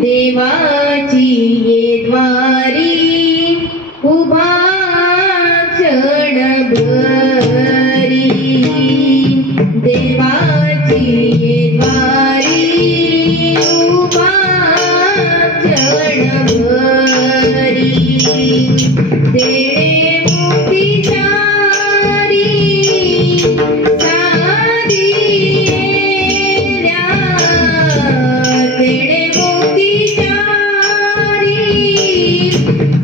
देवाची ये द्वारी उभा क्षणभरी देवाची ये द्वारी उभा क्षणभरी देणे मुक्तीचारी साधी येऱ्या देणे मुक्तीचारी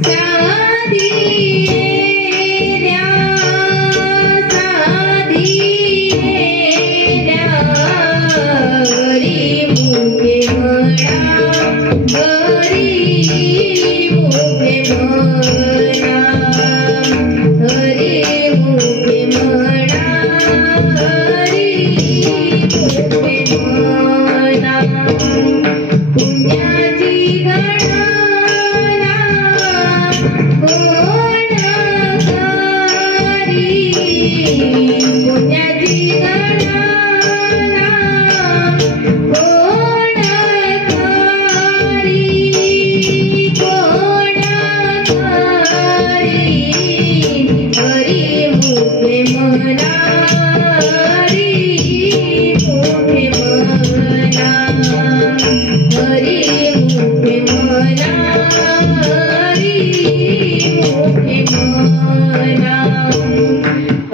साधी येऱ्या साधी येऱ्या हरी मुके म्हणा हरी मुके म्हणा हरी मुके म्हणा हरी मुके म्हणा पुण्याची गणना कोण करी पुण्याची गणना कोण करी कोण करी हरी मुके म्हणा हरी मुके म्हणा हरी मुके म्हणा हरी मुके म्हणा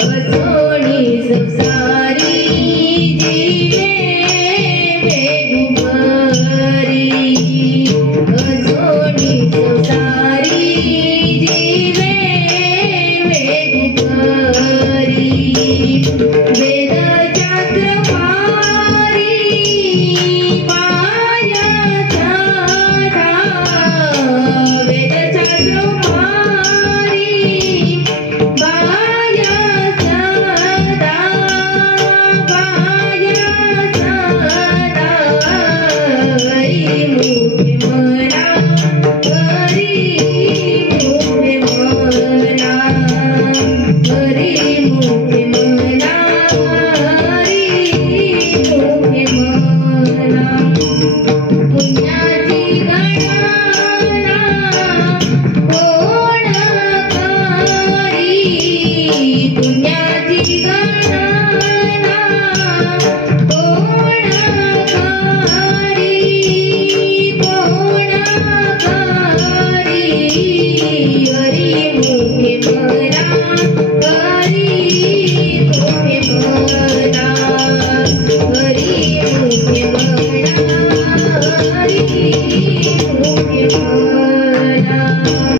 असोणी संसारी जीवे वेगुभरी असोणी संसारी जीवे वेगुभरी वेदशास्त्र पारी पायाचा वेदशास्त्र पारी पायाचा हरी मुके म्हणा हरी मुके म्हणा हरी मुके म्हणा हरी मुके म्हणा पुण्याची गणना कोण करी पुण्याची गणना कोण करी कोण करी हरी मुके म्हणा हरी मुके म्हणा हरी मुके म्हणा हरी